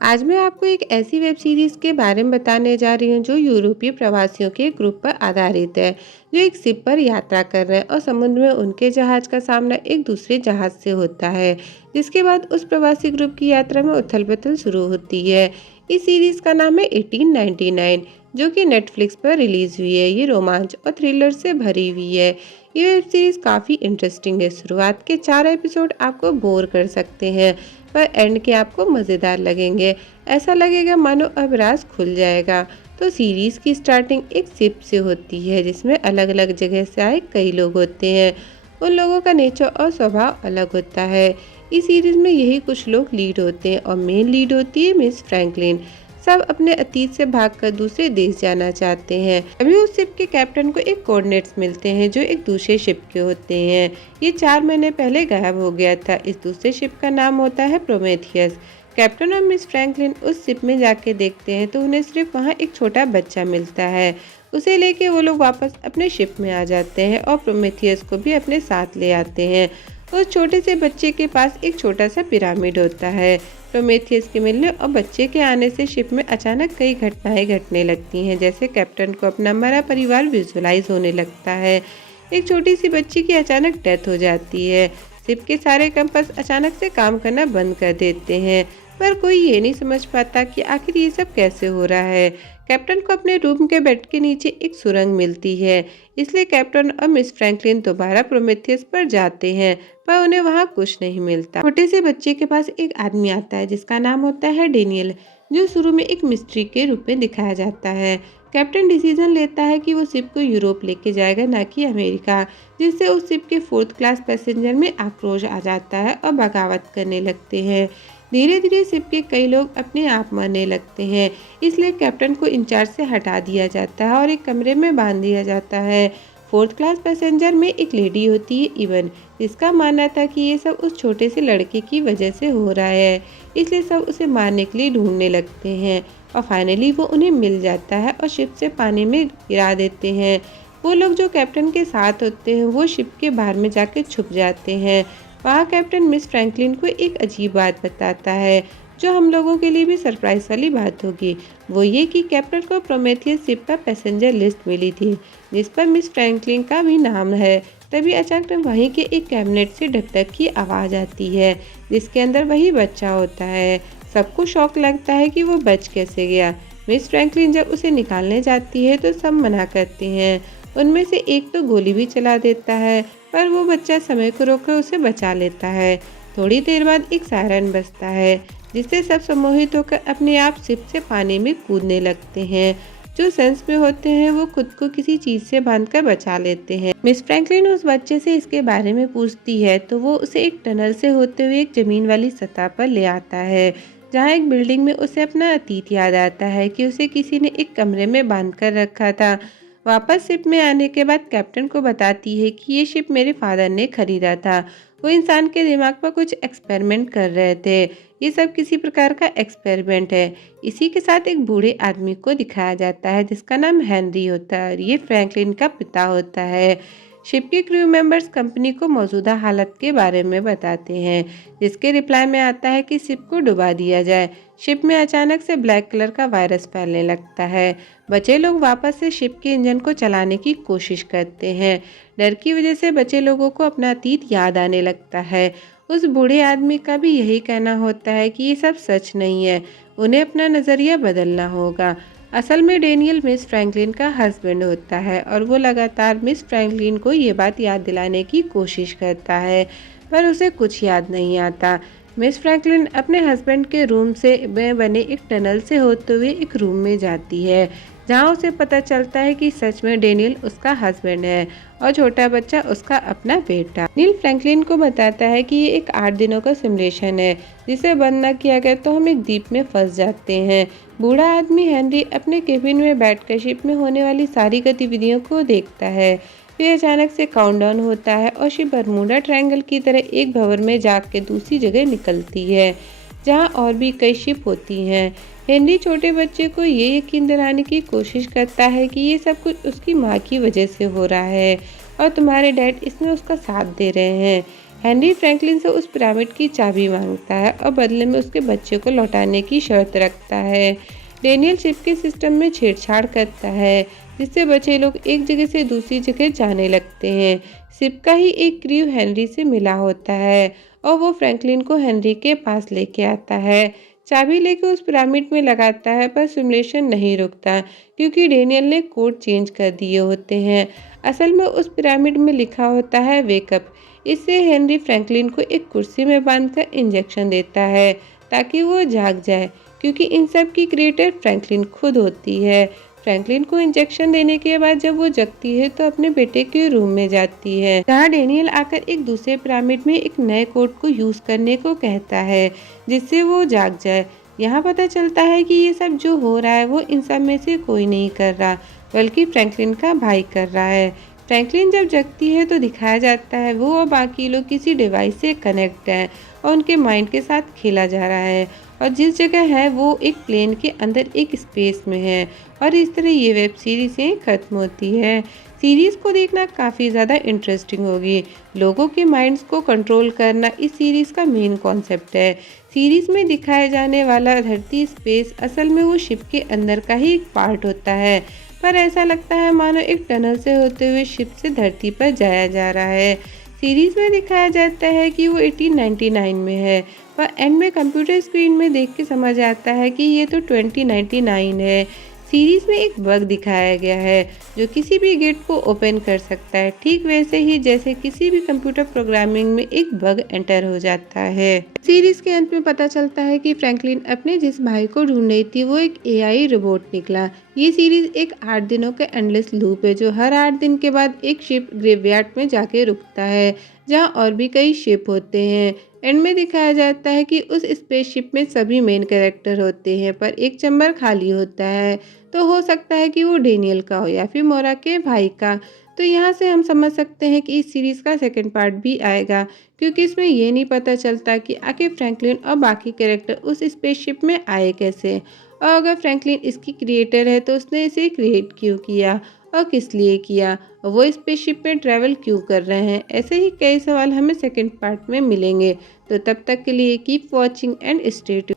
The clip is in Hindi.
आज मैं आपको एक ऐसी वेब सीरीज़ के बारे में बताने जा रही हूँ जो यूरोपीय प्रवासियों के एक ग्रुप पर आधारित है, जो एक शिप पर यात्रा कर रहे हैं और समुद्र में उनके जहाज का सामना एक दूसरे जहाज से होता है, जिसके बाद उस प्रवासी ग्रुप की यात्रा में उथल-पुथल शुरू होती है। इस सीरीज़ का नाम है 1899, जो कि नेटफ्लिक्स पर रिलीज़ हुई है। ये रोमांच और थ्रिलर से भरी हुई है। ये वेब सीरीज़ काफ़ी इंटरेस्टिंग है। शुरुआत के 4 एपिसोड आपको बोर कर सकते हैं, पर एंड के आपको मज़ेदार लगेंगे। ऐसा लगेगा मानो अब राज खुल जाएगा। तो सीरीज़ की स्टार्टिंग एक शिप से होती है, जिसमें अलग अलग जगह से आए कई लोग होते हैं। उन लोगों का नेचर और स्वभाव अलग होता है। इस सीरीज़ में यही कुछ लोग लीड होते हैं और मेन लीड होती है मिस फ्रैंकलिन। सब अपने अतीत से भागकर दूसरे देश जाना चाहते हैं। अभी उस शिप के कैप्टन को एक कोऑर्डिनेट्स मिलते हैं जो एक दूसरे शिप के होते हैं। ये 4 महीने पहले गायब हो गया था। इस दूसरे शिप का नाम होता है प्रोमेथियस। कैप्टन और मिस फ्रैंकलिन उस शिप में जाके देखते हैं तो उन्हें सिर्फ वहाँ एक छोटा बच्चा मिलता है। उसे लेके वो लोग वापस अपने शिप में आ जाते हैं और प्रोमेथियस को भी अपने साथ ले आते हैं। उस छोटे से बच्चे के पास एक छोटा सा पिरामिड होता है। प्रोमेथियस के मिलने और बच्चे के आने से शिप में अचानक कई घटनाएं घटने लगती हैं, जैसे कैप्टन को अपना मरा परिवार विजुअलाइज होने लगता है। एक छोटी सी बच्ची की अचानक डेथ हो जाती है। शिप के सारे कंपास अचानक से काम करना बंद कर देते हैं, पर कोई ये नहीं समझ पाता कि आखिर ये सब कैसे हो रहा है। कैप्टन को अपने रूम के बेड के नीचे एक सुरंग मिलती है, इसलिए कैप्टन और मिस फ्रैंकलिन दोबारा प्रोमेथियस पर जाते हैं, पर उन्हें वहाँ कुछ नहीं मिलता। छोटे से बच्चे के पास एक आदमी आता है जिसका नाम होता है डेनियल, जो शुरू में एक मिस्ट्री के रूप में दिखाया जाता है। कैप्टन डिसीजन लेता है कि वो शिप को यूरोप लेके जाएगा, ना कि अमेरिका, जिससे उस शिप के 4th क्लास पैसेंजर में आक्रोश आ जाता है और बगावत करने लगते हैं। धीरे धीरे शिप के कई लोग अपने आप मरने लगते हैं, इसलिए कैप्टन को इंचार्ज से हटा दिया जाता है और एक कमरे में बांध दिया जाता है। 4th क्लास पैसेंजर में एक लेडी होती है इवन, जिसका मानना था कि ये सब उस छोटे से लड़के की वजह से हो रहा है, इसलिए सब उसे मारने के लिए ढूंढने लगते हैं और फाइनली वो उन्हें मिल जाता है और शिप से पानी में गिरा देते हैं। वो लोग जो कैप्टन के साथ होते हैं वो शिप के बाहर में जाके छुप जाते हैं। वहाँ कैप्टन मिस फ्रैंकलिन को एक अजीब बात बताता है, जो हम लोगों के लिए भी सरप्राइज वाली बात होगी। वो ये कि कैप्टन को प्रोमेथियस शिप का पैसेंजर लिस्ट मिली थी, जिस पर मिस फ्रैंकलिन का भी नाम है। तभी अचानक वहीं के एक कैबिनेट से ढक-ढक की आवाज़ आती है, जिसके अंदर वही बच्चा होता है। सबको शौक लगता है कि वो बच कैसे गया। मिस फ्रैंकलिन जब उसे निकालने जाती है तो सब मना करते हैं। उनमें से एक तो गोली भी चला देता है, पर वो बच्चा समय को रोककर उसे बचा लेता है। थोड़ी देर बाद एक सायरन बजता है, जिससे सब सम्मोहित होकर अपने आप शिप से पानी में कूदने लगते हैं। जो सेंस में होते हैं वो खुद को किसी चीज से बांधकर बचा लेते हैं। मिस फ्रैंकलिन उस बच्चे से इसके बारे में पूछती है तो वो उसे एक टनल से होते हुए एक जमीन वाली सतह पर ले आता है, जहाँ एक बिल्डिंग में उसे अपना अतीत याद आता है कि उसे किसी ने एक कमरे में बांध कर रखा था। वापस शिप में आने के बाद कैप्टन को बताती है कि ये शिप मेरे फादर ने खरीदा था। वो इंसान के दिमाग पर कुछ एक्सपेरिमेंट कर रहे थे। ये सब किसी प्रकार का एक्सपेरिमेंट है। इसी के साथ एक बूढ़े आदमी को दिखाया जाता है जिसका नाम हेनरी होता है और ये फ्रैंकलिन का पिता होता है। शिप के क्रू मेंबर्स कंपनी को मौजूदा हालत के बारे में बताते हैं, जिसके रिप्लाई में आता है कि शिप को डुबा दिया जाए। शिप में अचानक से ब्लैक कलर का वायरस फैलने लगता है। बचे लोग वापस से शिप के इंजन को चलाने की कोशिश करते हैं। डर की वजह से बचे लोगों को अपना अतीत याद आने लगता है। उस बूढ़े आदमी का भी यही कहना होता है कि ये सब सच नहीं है, उन्हें अपना नज़रिया बदलना होगा। असल में डेनियल मिस फ्रैंकलिन का हस्बैंड होता है और वो लगातार मिस फ्रैंकलिन को ये बात याद दिलाने की कोशिश करता है, पर उसे कुछ याद नहीं आता। मिस फ्रैंकलिन अपने हस्बैंड के रूम से बने एक टनल से होते हुए एक रूम में जाती है, जहाँ उसे पता चलता है कि सच में डेनियल उसका हस्बैंड है और छोटा बच्चा उसका अपना बेटा। नील फ्रैंकलिन को बताता है कि ये एक 8 दिनों का सिमुलेशन है, जिसे बंद न किया गया तो हम एक द्वीप में फंस जाते हैं। बूढ़ा आदमी हेनरी अपने केबिन में बैठकर शिप में होने वाली सारी गतिविधियों को देखता है। फिर अचानक से काउंटडाउन होता है और शिप बरमूडा ट्रायंगल की तरह एक भंवर में जाकर दूसरी जगह निकलती है, जहाँ और भी कई शिप होती हैं। हेनरी छोटे बच्चे को ये यकीन दिलाने की कोशिश करता है कि ये सब कुछ उसकी माँ की वजह से हो रहा है और तुम्हारे डैड इसमें उसका साथ दे रहे हैं। हेनरी फ्रैंकलिन से उस पिरामिड की चाबी मांगता है और बदले में उसके बच्चे को लौटाने की शर्त रखता है। डेनियल शिप के सिस्टम में छेड़छाड़ करता है, जिससे बचे लोग एक जगह से दूसरी जगह जाने लगते हैं। शिप का ही एक क्रू हेनरी से मिला होता है और वो फ्रैंकलिन को हेनरी के पास लेके आता है। चाबी लेके उस पिरामिड में लगाता है, पर सिमुलेशन नहीं रुकता क्योंकि डेनियल ने कोड चेंज कर दिए होते हैं। असल में उस पिरामिड में लिखा होता है वेकअप। इससे हेनरी फ्रैंकलिन को एक कुर्सी में बांधकर इंजेक्शन देता है ताकि वो जाग जाए, क्योंकि इन सब की क्रिएटर फ्रैंकलिन खुद होती है। फ्रैंकलिन को इंजेक्शन देने के बाद जब वो जगती है तो अपने बेटे के रूम में जाती है, जहाँ डेनियल आकर एक दूसरे पिरामिड में एक नए कोड को यूज करने को कहता है जिससे वो जाग जाए। यहाँ पता चलता है कि ये सब जो हो रहा है वो इन सब में से कोई नहीं कर रहा, बल्कि फ्रैंकलिन का भाई कर रहा है। फ्रैंकलिन जब जगती है तो दिखाया जाता है वो और बाकी लोग किसी डिवाइस से कनेक्ट हैं और उनके माइंड के साथ खेला जा रहा है, और जिस जगह है वो एक प्लेन के अंदर एक स्पेस में है। और इस तरह ये वेब सीरीज़ ख़त्म होती है। सीरीज़ को देखना काफ़ी ज़्यादा इंटरेस्टिंग होगी। लोगों के माइंड्स को कंट्रोल करना इस सीरीज़ का मेन कॉन्सेप्ट है। सीरीज़ में दिखाए जाने वाला धरती स्पेस असल में वो शिप के अंदर का ही एक पार्ट होता है, पर ऐसा लगता है मानो एक टनल से होते हुए शिप से धरती पर जाया जा रहा है। सीरीज में दिखाया जाता है कि वो 1899 में है, पर एंड में कंप्यूटर स्क्रीन में देख के समझ आता है कि ये तो 2099 है। सीरीज में एक बग दिखाया गया है जो किसी भी गेट को ओपन कर सकता है, ठीक वैसे ही जैसे किसी भी कंप्यूटर प्रोग्रामिंग में एक बग एंटर हो जाता है। सीरीज के अंत में पता चलता है कि फ्रैंकलिन अपने जिस भाई को ढूंढ रही थी वो एक एआई रोबोट निकला। ये सीरीज एक 8 दिनों का एंडलेस लूप है जो हर 8 दिन के बाद एक शिप ग्रेवयार्ड में जाके रुकता है, जहाँ और भी कई शिप होते हैं। एंड में दिखाया जाता है कि उस स्पेसशिप में सभी मेन कैरेक्टर होते हैं, पर एक चैम्बर खाली होता है, तो हो सकता है कि वो डेनियल का हो या फिर मोरा के भाई का। तो यहाँ से हम समझ सकते हैं कि इस सीरीज़ का सेकंड पार्ट भी आएगा, क्योंकि इसमें ये नहीं पता चलता कि आखिर फ्रैंकलिन और बाकी कैरेक्टर उस स्पेसशिप में आए कैसे, और अगर फ्रैंकलिन इसकी क्रिएटर है तो उसने इसे क्रिएट क्यों किया और किस लिए किया, और वो स्पेसशिप में ट्रैवल क्यों कर रहे हैं। ऐसे ही कई सवाल हमें सेकंड पार्ट में मिलेंगे। तो तब तक के लिए keep watching and stay tuned.